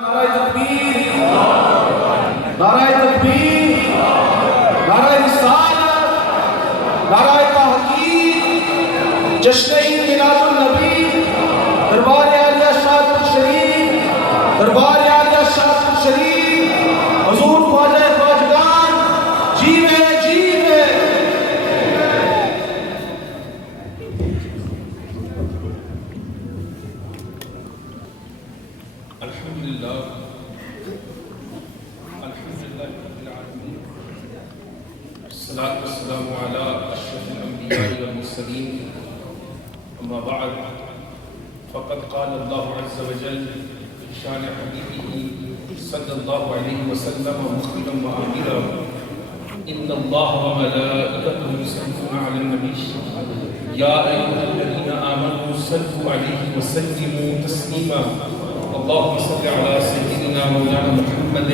نعرہ تکبیر، نعرہ تکبیر، نعرہ رسالت، نعرہ تحقیق، جشن عید میلاد النبی، دربار عالیہ شاہپور شریف، دربار عالیہ شاہپور شریف، حضور خواجہ خواجگان جیوے جیوے۔ الحمدللہ رب العالمین، الصلاة والسلام علی اشرف الانبیاء والمرسلین، اما بعد فقد قال اللہ عز وجل فی شان حبیبہ صلی اللہ علیہ وسلم مخبرا وآمرا ان اللہ وملائکتہ یصلون علی النبی یا ایھا الذین آمنوا صلوا علیہ وسلموا تسلیما اللهم صل على سيدنا مولانا محمد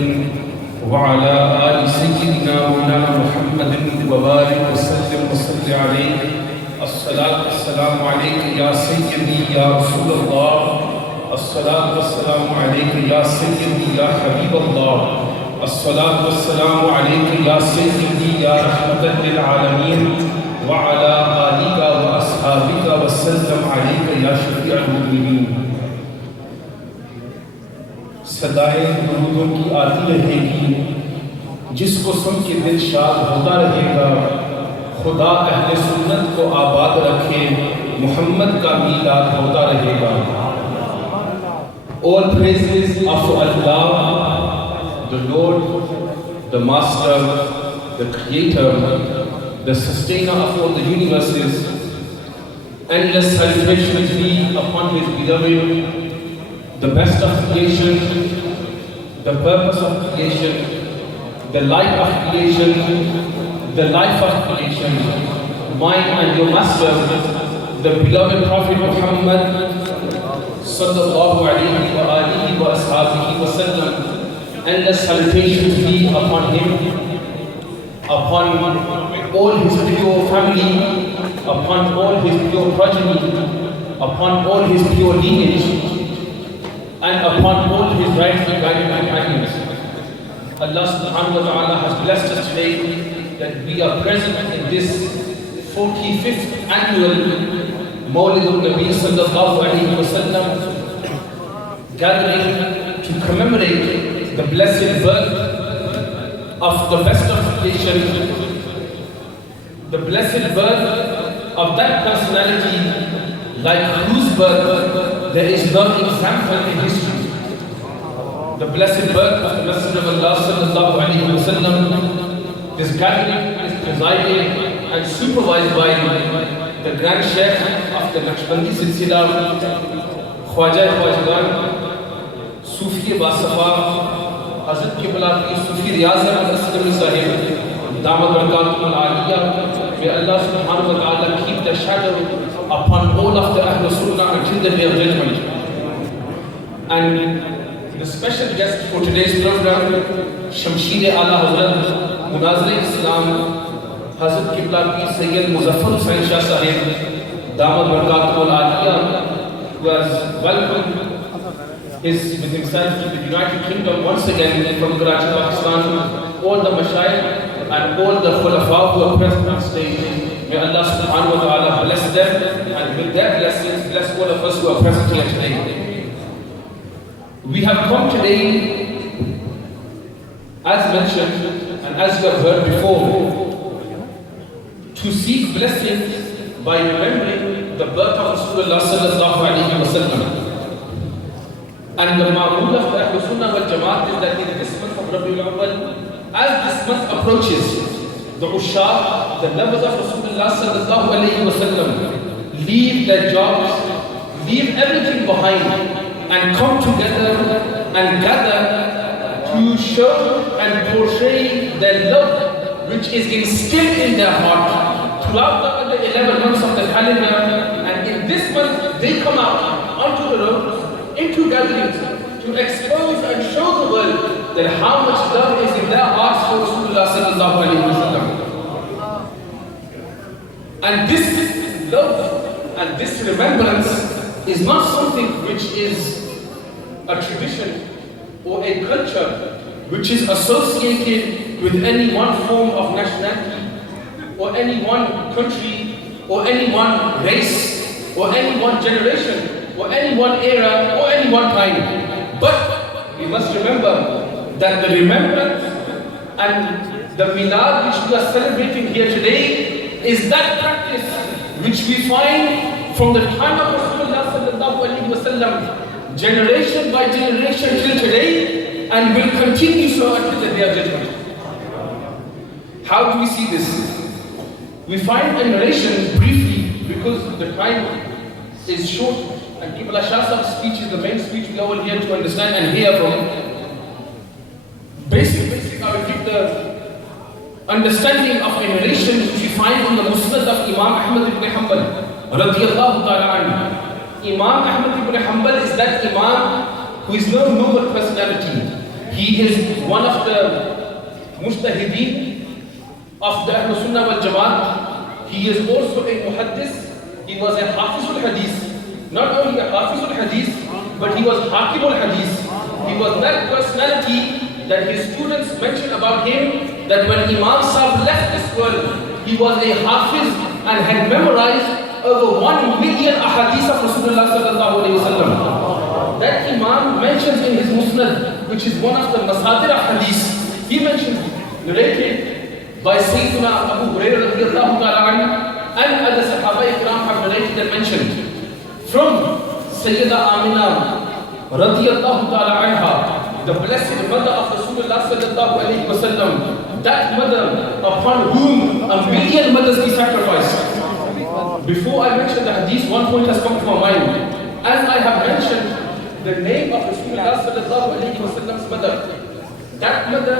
وعلى آل سيدنا مولانا محمد وبارك وسلم وصل عليه الصلاة والسلام عليك يا سيدي يا رسول الله الصلاة والسلام عليك يا سيدي يا حبيب الله الصلاة والسلام عليك يا سيدي يا رحمة للعالمين وعلى آلك وأصحابك وسلم عليك يا شفيع المؤمنين۔ صدائے درودوں کی آتی رہے گی، جس کو سن کے دل شاد ہوتا رہے گا، خدا اہل سنت کو آباد رکھے، محمد کا میلاد ہوتا رہے گا۔ All praises are for Allah, the Lord, the Master, the Creator, the Sustainer of all the universes. Endless salutations be upon His beloved, the best of creation, the purpose of creation, the light of creation, the life of creation, mine and your master, the beloved Prophet Muhammad sallallahu alayhi wa alihi wa ashabihi wa sallam. Endless salutations be upon him, upon all his pure family, upon all his pure progeny, upon all his pure lineage, and upon all his rightful guided companions. Allah subhanahu wa ta'ala has blessed us today that we are present in this 45th annual Mawlid al-Nabi sallallahu alayhi wa sallam gathering to commemorate the blessed birth of the best of creation, the blessed birth of that personality like whose birth there is no example in history. The blessed birth of the Messenger of Allah sallallahu alayhi wa sallam. This gathering is presided and supervised by the Grand Sheikh of the Naqshbandi Silsila, Khwaja Khwajagan, Sufi Basafa, Hazrat Qibla ki Sufi Riyazat al-Aslam Sahib, Damat Barakatuh al-Aliyah. May Allah subhanahu wa ta'ala keep the shadow upon all of the Ahlul Sunnah until the day of judgment. And the special guest for today's program, Shamsheer Ala Hazrat Munazir Islam, Hazrat Qibla Pir Sayyid Muzaffar Hussain Shah Sahib, Damat Barakatuh al-Aliyah, who has welcomed with himself to the United Kingdom once again from Karachi, Pakistan, all the Mashayikh and all the Khulafa who are present on stage. May Allah subhanahu wa ta'ala bless them, and with their blessings bless all of us who are present here today. We have come today, as mentioned and as you have heard before, to seek blessings by remembering the birth of Rasulullah sallallahu alayhi wa sallam. And the ma'mul of the Ahlul Sunnah wal Jamaat is that in this month of Rabiul Awwal, as this month approaches, the ushaq, the lovers of Rasulullah sallallahu alayhi wa sallam, leave their jobs, leave everything behind, and come together and gather to show and portray their love, which is instilled in their heart throughout the other 11 months of the calendar. And in this month, they come out onto the roads, into gatherings, to expose and show the world that how much love is in their hearts for Rasulullah sallallahu alayhi wa sallam. And this love and this remembrance is not something which is a tradition or a culture which is associated with any one form of nationality, or any one country, or any one race, or any one generation, or any one era, or any one time. But we must remember that the remembrance and the Milad which we are celebrating here today is that practice which we find from the time of Rasulullah sallallahu alaihi wasallam, generation by generation till today, and will continue so until the day of judgment. How do we see this? We find a narration briefly, because the time is short and Qibla Shah Sahib's speech is the main speech we are all here to understand and hear from. Basic, I will give the understanding of a narration which we find in the Musnad of Imam Ahmad ibn Hanbal radiyallahu ta'ala anhu. Imam Ahmad ibn Hanbal is that Imam who is no noble personality. He is one of the mujtahideen of the Ahlul Sunnah wal Jamaat. He is also a muhaddis. He was a hafizul hadith. Not only a hafizul hadith, but he was hakimul hadith. He was that personality that his students mentioned about him, that when Imam Sahib left this world, he was a hafiz and had memorized over 1 million ahadith of Rasulullah sallallahu alaihi wasallam. That Imam mentions in his Musnad, which is one of the Masadir of hadith, he mentions, narrated by Sayyidina Abu Hurairah radiyallahu ta'ala anhu, and other Sahaba Ikram have narrated and mentioned from Sayyida Amina radiyallahu ta'ala anha, the blessed mother of Rasulullah sallallahu alaihi wasallam, that mother upon whom 1 million mothers be sacrificed. Before I mention the hadith, one point has come to my mind. As I have mentioned the name of Rasulullah sallallahu alaihi wasallam's mother, that mother,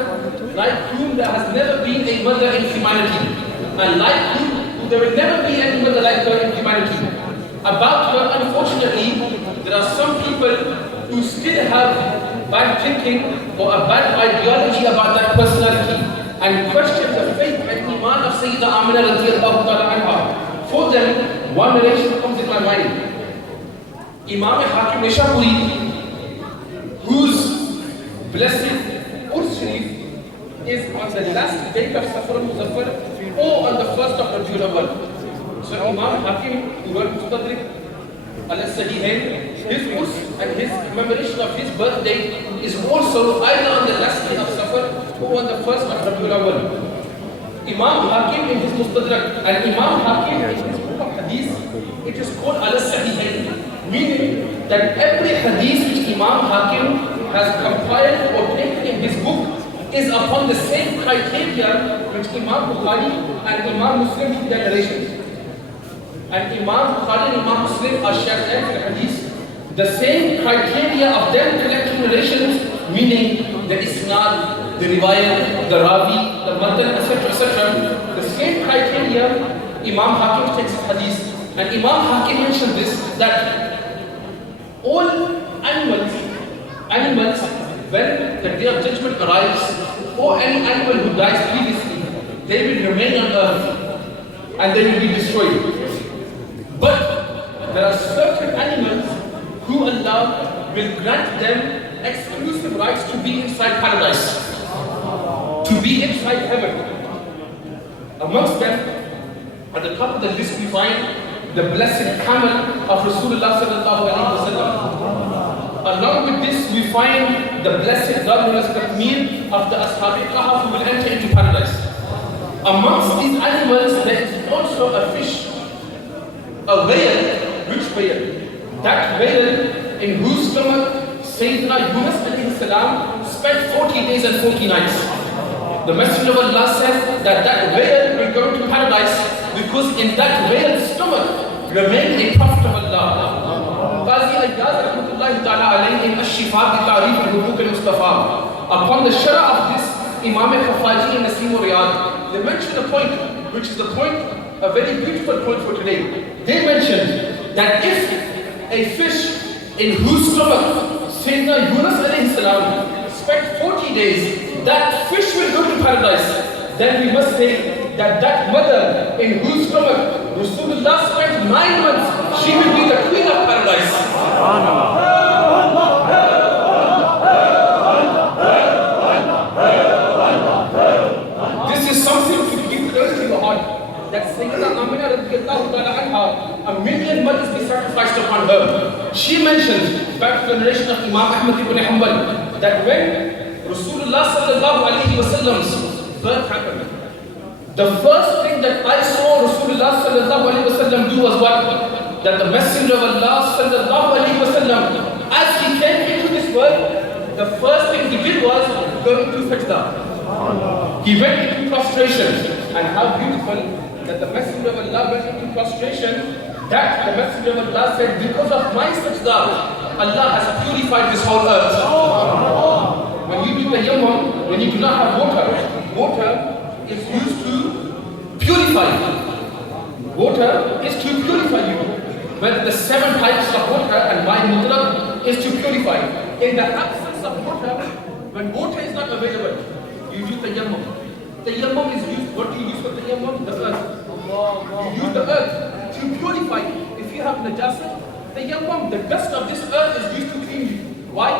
like whom there has never been a mother in humanity, and like whom there will never be any mother like her in humanity. About her, unfortunately, there are some people who still have bad thinking or a bad ideology about that personality and question the faith and iman of Sayyida Amina radiyallahu ta'ala anha. For them, one narration comes in my mind. Imam Hakim Nishapuri, whose blessed Urs Sharif is on the last day of Safar al-Muzaffar or on the first of Rabiul Awwal. So Imam Hakim, who wrote Mustadrik al-Sahihain, his Urs and his commemoration of his birthday is also either on the last day of Safar or on the first of Rabiul Awwal. Imam Hakim in his Mustadrak and Imam Hakim in his book of Hadith, it is called al-Sahihain, meaning that every Hadith which Imam Hakim has compiled or taken in his book is upon the same criteria which Imam Bukhari and Imam Muslim in their narrations. And Imam Bukhari and Imam Muslim are shaykhain in Hadith. The same criteria of them collecting narrations, meaning the isnad, the riwayat, the ravi, the matan, etc., etc. The same criteria Imam Hakim takes in Hadith. And Imam Hakim mentioned this, that all animals, when the day of judgment arrives, or any animal who dies previously, they will remain on earth and they will be destroyed. But there are certain animals who Allah will grant them exclusive rights to be inside paradise, to be inside heaven. Amongst them, at the top of the list we find the blessed camel of Rasulullah sallallahu alaihi wasallam. Along with this, we find the blessed Darul Qatmir of the Ashab-e Kahf who will enter into paradise. Amongst these animals, there is also a fish, a whale. Which whale? That whale in whose stomach Sayyidina Yunus alayhi salam spent 40 days and 40 nights. The Messenger of Allah says that that whale will go to paradise because in that whale's stomach remained a prophet of Allah. Qazi Ayyaz rahmatullahi ta'ala alayhi in Ash-Shifa bi-Ta'rif al-Huquq al-Mustafa. Upon the shara of this, Imam al-Khafaji and Nasim al-Riyad, they mention a point, which is the point, a very beautiful point for today. They mentioned that if a fish in whose stomach Sayyidina Yunus alayhi salam spent 40 days, that fish will go to paradise, then we must say that that mother in whose stomach Rasulullah spent 9 months, she will be the queen of paradise. her. She mentions, back to the narration of Imam Ahmad ibn Hanbal, that when Rasulullah sallallahu alayhi wa sallam's birth happened, the first thing that I saw Rasulullah sallallahu alayhi wa sallam do was what? That the Messenger of Allah sallallahu alayhi wa sallam, as he came into this world, the first thing he did was go into sajda. He went into prostration. And how beautiful that the Messenger of Allah went into prostration, that the Messenger of Allah said, because of my sajda, Allah has purified this whole earth. When you do tayammum, when you do not have water is used to purify you. Water is to purify you. Whether the 7 types of water and my mutlaq is to purify. In the absence of water, when water is not available, you do tayammum. Tayammum is used, what do you use for tayammum? The earth. You use the earth to purify. If you have najasa, tayammum, the dust of this earth is used to clean you. Why?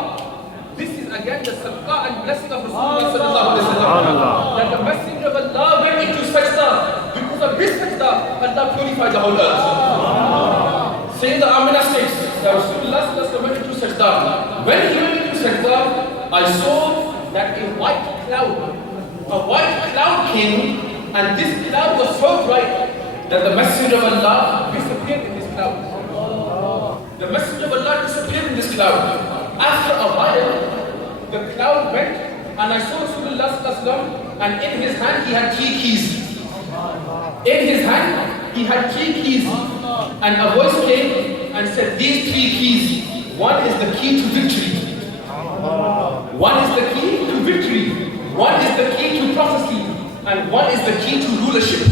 This is again the sadaqah and blessing of Rasulullah sallallahu alaihi wasallam. That the Messenger of Allah went into sajda. Because of this sajda, Allah purified the whole earth. Sayyidina Amina states that Rasulullah sallallahu alaihi wasallam went into sajda. When he went into sajda, I saw that a white cloud came, and this cloud was so bright that the Messenger of Allah disappeared in this cloud. The Messenger of Allah disappeared in this cloud. After a while, the cloud went, and I saw Rasulullah sallallahu alaihi wasallam, and in his hand he had 3 keys. In his hand he had 3 keys, and a voice came and said, these 3 keys, one is the key to victory. One is the key to victory. One is the key to prophecy, and one is the key to rulership.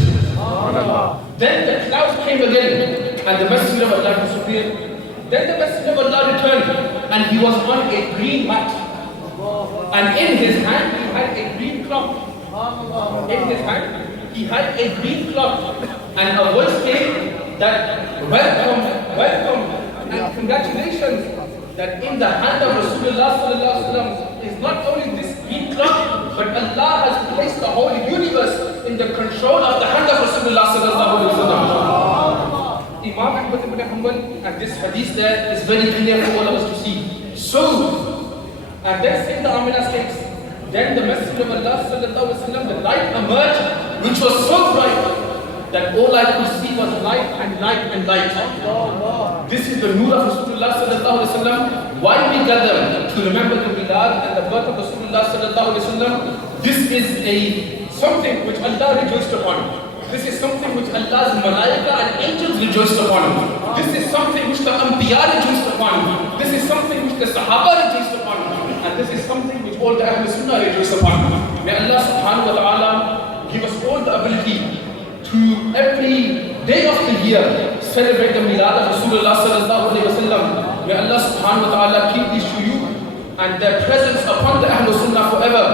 Then the clouds came again, and the Messenger of Allah disappeared. Then the Messenger of Allah returned, and he was on a green mat. And in his hand he had a green cloth. In his hand he had a green cloth. And a voice came that, welcome, and congratulations, that in the hand of Rasulullah sallallahu alaihi wasallam is not only this green cloth, but Allah has placed the whole universe in the control of the hand of Rasulullah sallallahu alaihi wasallam. Imam Ahmad ibn Hanbal, and this hadith there is very clear for all of us to see. So, and then Sayyidina Amina states, then the Messenger of Allah sallallahu alaihi wasallam, the light emerged, which was so bright that all I could see was light and light and light. This is the nur of Rasulullah sallallahu alaihi wasallam. Why we gather to remember the milad and the birth of Rasulullah sallallahu alaihi wasallam? This is something which Allah rejoiced upon. This is something which Allah's malaika and angels rejoiced upon. This is something which the Anbiya rejoiced upon. This is something which the Sahaba rejoiced upon. And this is something which all the Ahl Sunnah rejoiced upon. May Allah subhanahu wa ta'ala give us all the ability to every day of the year celebrate the milad of Rasulullah sallallahu alaihi wasallam. May Allah subhanahu wa ta'ala keep these shuyukh and their presence upon the Ahl Sunnah forever.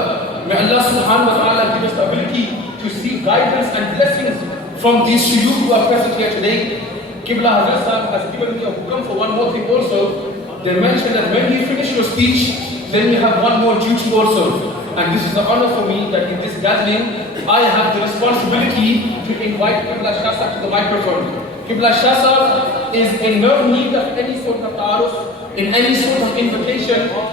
May Allah subhanahu wa ta'ala give us the ability to seek guidance and blessings from these shuyukh who are present here today. Qibla Hazrat Sahib has given me a hukam for one more thing also. They mentioned that when you finish your speech, then you have one more duty also. And this is an honor for me that in this gathering, I have the responsibility to invite Qibla Shah Sahib to the microphone. Qibla Shah Sahib is in no need of any sort of ta'aruf, in any sort of invitation.